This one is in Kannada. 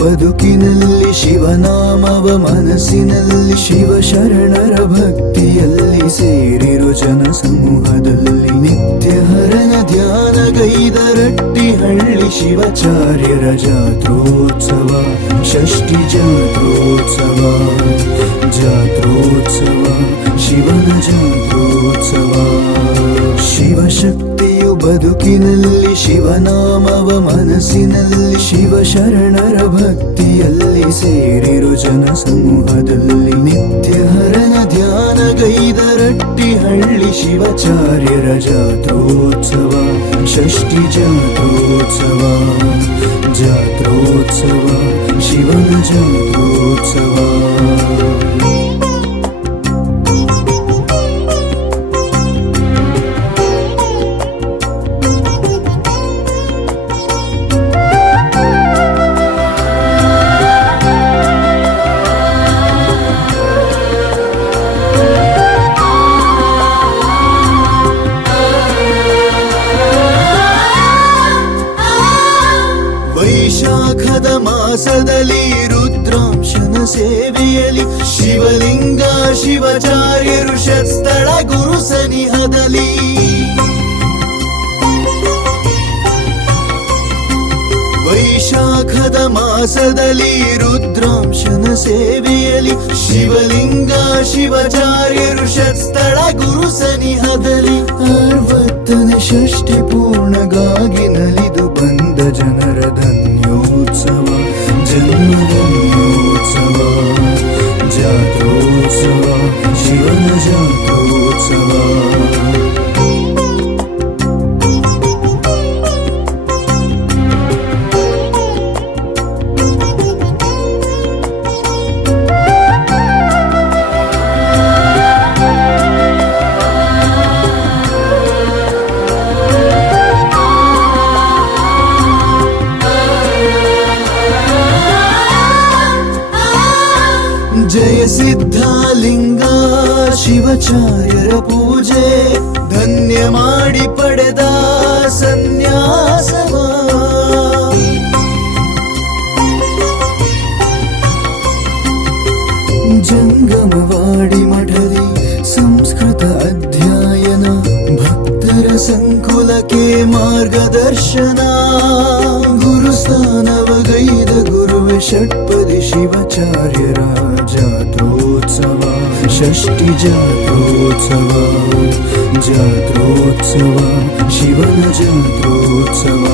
ಬದುಕಿನಲ್ಲಿ ಶಿವನಾಮವ ಮನಸ್ಸಿನಲ್ಲಿ ಶಿವ ಶರಣರ ಭಕ್ತಿಯಲ್ಲಿ ಸೇರಿರು ಜನ ಸಮೂಹದಲ್ಲಿ ನಿತ್ಯ ಹರನ ಧ್ಯಾನಗೈದ ರಟ್ಟಿಹಳ್ಳಿ ಶಿವಾಚಾರ್ಯರ ಜಾತ್ರೋತ್ಸವ ಷಷ್ಠಿ ಜಾತ್ರೋತ್ಸವ ಜಾತ್ರೋತ್ಸವ ಶಿವನ ಜಾತ್ರೋತ್ಸವ ಶಿವಶಕ್ತಿಯು ಬದುಕಿನಲ್ಲಿ ಶಿವನಾಮವ ಮನಸ್ಸಿನಲ್ಲಿ ಶಿವ ಶರಣರ ಭಕ್ತಿಯಲ್ಲಿ ಸೇರಿರು ಜನ ಸಮೂಹದಲ್ಲಿ ನಿತ್ಯ ಹರನ ಧ್ಯಾನಗೈದ ರಟ್ಟಿಹಳ್ಳಿ ಶಿವಾಚಾರ್ಯರ ಜಾತ್ರೋತ್ಸವ ಷಷ್ಠಿ ಜಾತ್ರೋತ್ಸವ ಜಾತ್ರೋತ್ಸವ ಶಿವನ ಜಾತ್ರೋತ್ಸವ ವೈಶಾಖದ ಮಾಸದಲ್ಲಿ ರುದ್ರಾಂಶನ ಸೇವೆಯಲ್ಲಿ ಶಿವಲಿಂಗ ಶಿವಾಚಾರ್ಯರು ಶಸ್ತಳ ಗುರು ಸನಿಹದಲ್ಲಿ ವೈಶಾಖದ ಮಾಸದಲ್ಲಿ ರುದ್ರಾಂಶನ ಸೇವೆಯಲ್ಲಿ ಶಿವಲಿಂಗ ಶಿವಾಚಾರ್ಯರು ಶಸ್ತಳ ಗುರು ಸನಿಹದಲ್ಲಿ 60ನೇ ಷಷ್ಠಿ ಪೂರ್ಣಗಾಗಿ ನಲಿದು ಬಂದ ಜನರ ಧನ್ಯೋತ್ಸವ ಜನ್ಮಧನ್ಯೋತ್ಸವ ಜಾತ್ರೋತ್ಸವ ಶಿವನ ಜಾತ್ರೋತ್ಸವ ಜಯ ಸಿದ್ಧಲಿಂಗ ಶಿವಾಚಾರ್ಯರ ಪೂಜೆ ಧನ್ಯ ಮಾಡಿ ಪಡೆದ ಸನ್ಯಾಸವ ಜಂಗಮವಾಡಿ ಮಠದಿ ಸಂಸ್ಕೃತ ಅಧ್ಯಯನ ಭಕ್ತರ ಸಂಕುಲಕ್ಕೆ ಮಾರ್ಗದರ್ಶನ ಗುರುಸ್ಥಾನವಗೈದ ಗುರುವೆ ಷಟ್ಪದಿ ಶಿವಾಚಾರ್ಯರ ಜಾತ್ರೋತ್ಸವ ಷಷ್ಠಿ ಜಾತ್ರೋತ್ಸವ ಜಾತ್ರೋತ್ಸವ ಶಿವನ ಜಾತ್ರೋತ್ಸವ